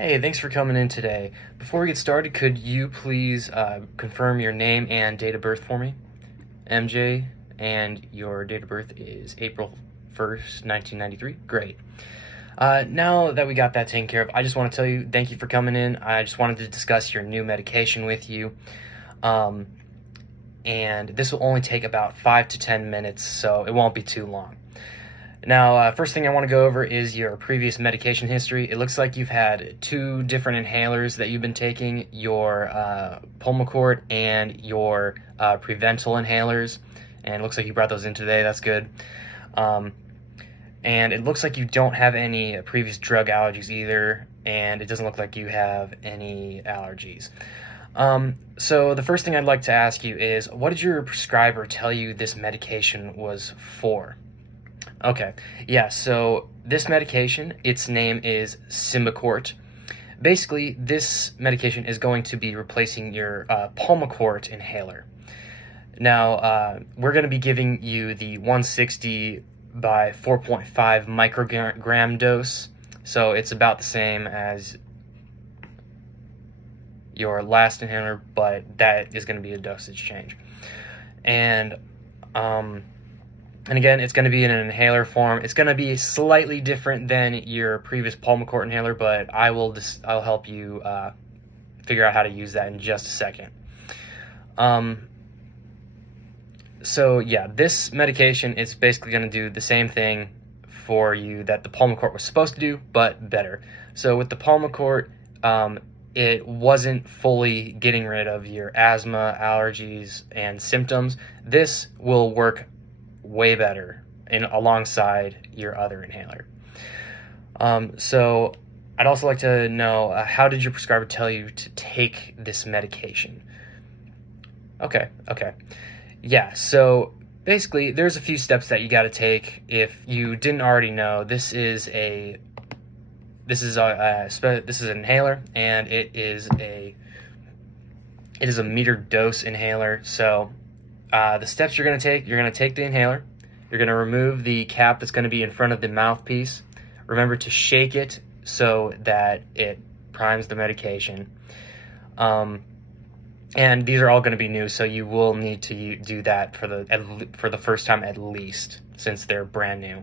Hey, thanks for coming in today. Before we get started, could you please confirm your name and date of birth for me? MJ, and your date of birth is April 1st, 1993. Great. Now that we got that taken care of, I just want to tell you thank you for coming in. I just wanted to discuss your new medication with you. Um, and this will only take about 5 to 10 minutes, so it won't be too long. Now, first thing I want to go over is your previous medication history. It looks like you've had two different inhalers that you've been taking, your Pulmicort and your Preventil inhalers, and it looks like you brought those in today. That's good. And it looks like you don't have any previous drug allergies either, and it doesn't look like you have any allergies. So the first thing I'd like to ask you is, what did your prescriber tell you this medication was for? Okay, yeah, so this medication, its name is Symbicort. Basically, this medication is going to be replacing your Pulmicort inhaler. Now, we're going to be giving you the 160 by 4.5 microgram dose, so it's about the same as your last inhaler, but that is going to be a dosage change. And again, it's going to be in an inhaler form. It's going to be slightly different than your previous Pulmicort inhaler, but I'll help you figure out how to use that in just a second. So yeah, this medication is basically going to do the same thing for you that the Pulmicort was supposed to do, but better. So with the Pulmicort, it wasn't fully getting rid of your asthma, allergies, and symptoms. This will work way better alongside your other inhaler. So I'd also like to know, how did your prescriber tell you to take this medication? Okay. Yeah, so basically there's a few steps that you got to take. If you didn't already know, this is an inhaler, and it is a metered dose inhaler. So the steps you're going to take the inhaler. You're going to remove the cap that's going to be in front of the mouthpiece. Remember to shake it so that it primes the medication. And these are all going to be new, so you will need to do that for the first time at least, since they're brand new.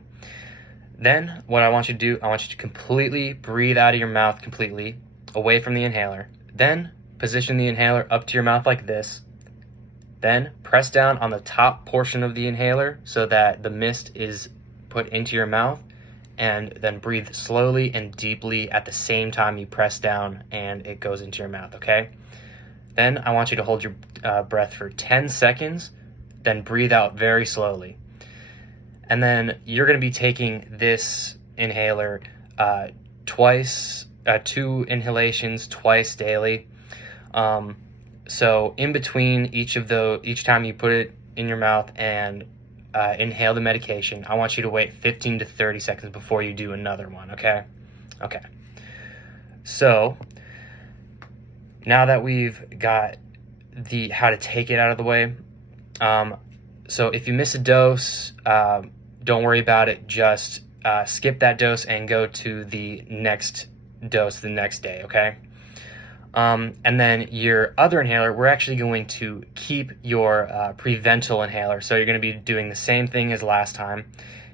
Then what I want you to do, I want you to completely breathe out of your mouth completely, away from the inhaler. Then position the inhaler up to your mouth like this. Then press down on the top portion of the inhaler so that the mist is put into your mouth, and then breathe slowly and deeply at the same time you press down and it goes into your mouth, okay? Then I want you to hold your breath for 10 seconds, then breathe out very slowly. And then you're going to be taking this inhaler twice, 2 inhalations twice daily. So in between each time you put it in your mouth and inhale the medication, I want you to wait 15 to 30 seconds before you do another one, okay? Okay. So now that we've got how to take it out of the way, so if you miss a dose, don't worry about it. Just skip that dose and go to the next dose the next day, okay? And then your other inhaler, we're actually going to keep your Preventil inhaler. So you're going to be doing the same thing as last time.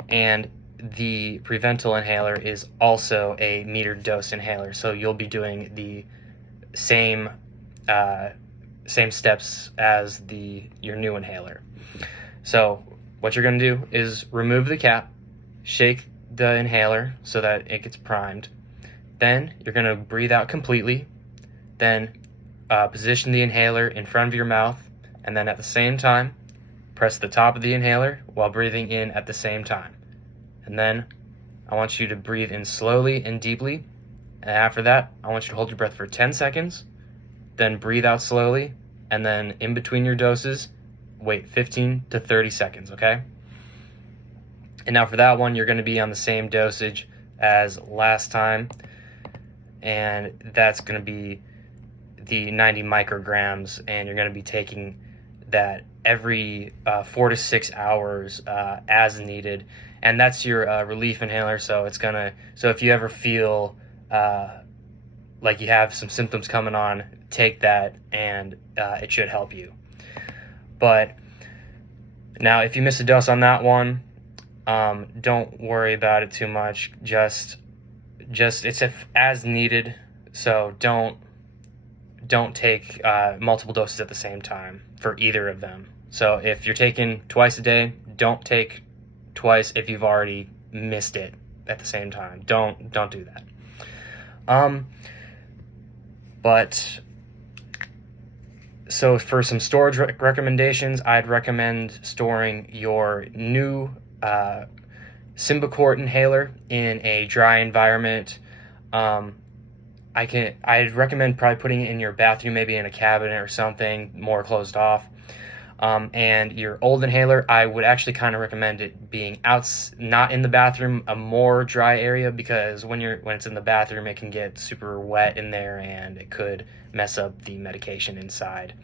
And the Preventil inhaler is also a metered dose inhaler. So you'll be doing the same steps as your new inhaler. So what you're going to do is remove the cap, shake the inhaler so that it gets primed. Then you're going to breathe out completely. Then position the inhaler in front of your mouth, and then at the same time, press the top of the inhaler while breathing in at the same time. And then I want you to breathe in slowly and deeply. And after that, I want you to hold your breath for 10 seconds, then breathe out slowly, and then in between your doses, wait 15 to 30 seconds, okay? And now for that one, you're going to be on the same dosage as last time, and that's going to be the 90 micrograms, and you're going to be taking that every 4 to 6 hours as needed. And that's your relief inhaler, so if you ever feel like you have some symptoms coming on, take that, and it should help you. But now, if you miss a dose on that one, don't worry about it too much. Just it's as needed. So don't take multiple doses at the same time for either of them. So if you're taking twice a day, don't take twice if you've already missed it at the same time. Don't do that. But so for some storage recommendations, I'd recommend storing your new Symbicort inhaler in a dry environment. I'd recommend probably putting it in your bathroom, maybe in a cabinet or something more closed off. And your old inhaler, I would actually kind of recommend it being not in the bathroom, a more dry area, because when it's in the bathroom, it can get super wet in there and it could mess up the medication inside.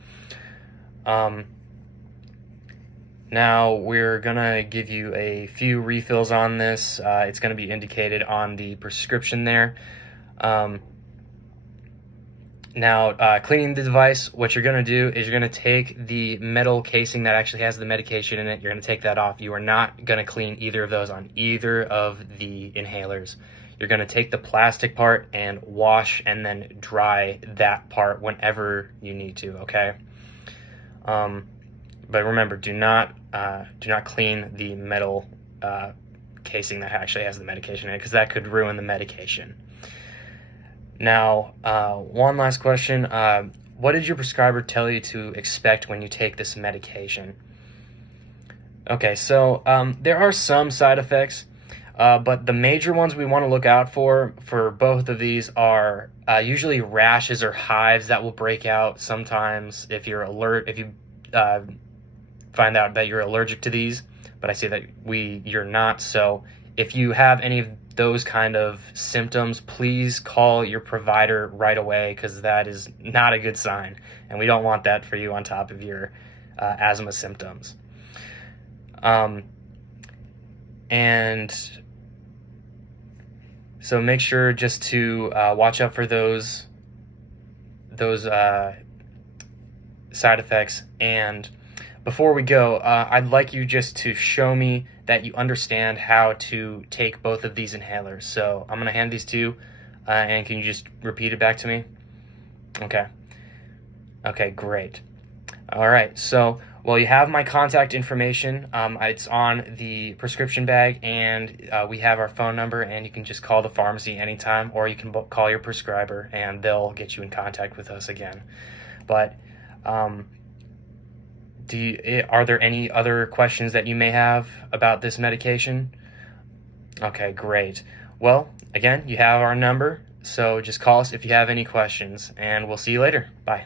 Now we're gonna give you a few refills on this. It's gonna be indicated on the prescription there. Now, cleaning the device, what you're going to do is you're going to take the metal casing that actually has the medication in it. You're going to take that off. You are not going to clean either of those on either of the inhalers. You're going to take the plastic part and wash and then dry that part whenever you need to, okay? But remember, do not clean the metal casing that actually has the medication in it, because that could ruin the medication. Now, one last question. What did your prescriber tell you to expect when you take this medication? Okay, so there are some side effects, but the major ones we want to look out for both of these are usually rashes or hives that will break out sometimes if you find out that you're allergic to these, but I say that you're not. So if you have any of those kind of symptoms, please call your provider right away, because that is not a good sign, and we don't want that for you on top of your asthma symptoms. And so make sure just to watch out for those side effects. And before we go, I'd like you just to show me that you understand how to take both of these inhalers. So I'm going to hand these to you, and can you just repeat it back to me? Okay, great. All right, so, well, you have my contact information. It's on the prescription bag, and we have our phone number, and you can just call the pharmacy anytime, or you can call your prescriber, and they'll get you in contact with us again. But are there any other questions that you may have about this medication? Okay, great. Well, again, you have our number, so just call us if you have any questions, and we'll see you later. Bye.